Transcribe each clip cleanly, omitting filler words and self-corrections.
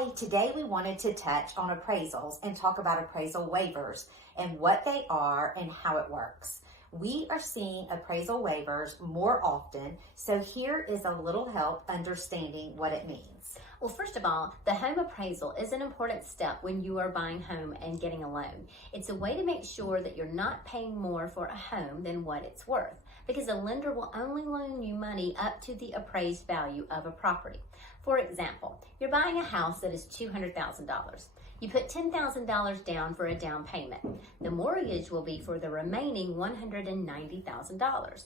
Hi, today we wanted to touch on appraisals and talk about appraisal waivers and what they are and how it works. We are seeing appraisal waivers more often, so here is a little help understanding what it means. Well, first of all, the home appraisal is an important step when you are buying a home and getting a loan. It's a way to make sure that you're not paying more for a home than what it's worth, because a lender will only loan you money up to the appraised value of a property. For example, you're buying a house that is $200,000. You put $10,000 down for a down payment. The mortgage will be for the remaining $190,000.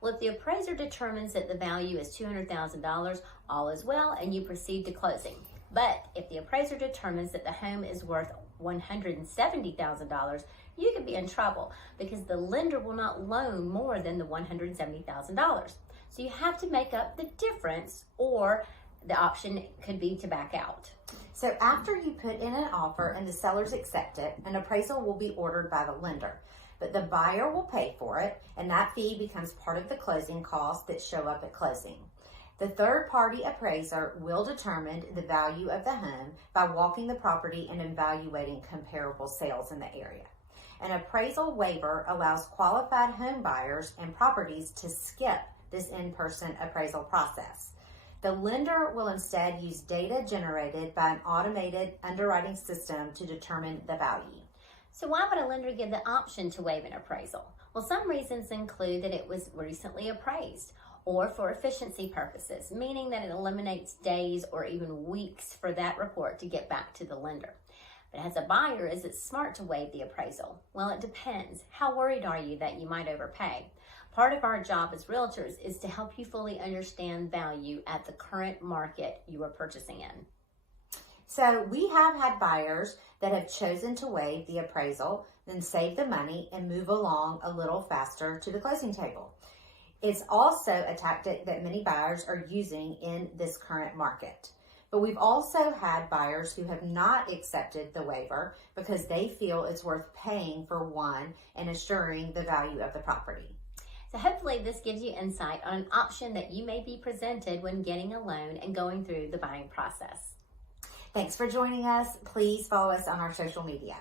Well, if the appraiser determines that the value is $200,000, all is well and you proceed to closing. But if the appraiser determines that the home is worth $170,000, you could be in trouble because the lender will not loan more than the $170,000. So you have to make up the difference, or the option could be to back out. So after you put in an offer and the sellers accept it, an appraisal will be ordered by the lender. But the buyer will pay for it, and that fee becomes part of the closing costs that show up at closing. The third-party appraiser will determine the value of the home by walking the property and evaluating comparable sales in the area. An appraisal waiver allows qualified home buyers and properties to skip this in-person appraisal process. The lender will instead use data generated by an automated underwriting system to determine the value. So why would a lender give the option to waive an appraisal? Well, some reasons include that it was recently appraised, or for efficiency purposes, meaning that it eliminates days or even weeks for that report to get back to the lender. But as a buyer, is it smart to waive the appraisal? Well, it depends. How worried are you that you might overpay? Part of our job as realtors is to help you fully understand value at the current market you are purchasing in. So we have had buyers that have chosen to waive the appraisal, then save the money and move along a little faster to the closing table. It's also a tactic that many buyers are using in this current market. But we've also had buyers who have not accepted the waiver because they feel it's worth paying for one and assuring the value of the property. So hopefully this gives you insight on an option that you may be presented when getting a loan and going through the buying process. Thanks for joining us. Please follow us on our social media.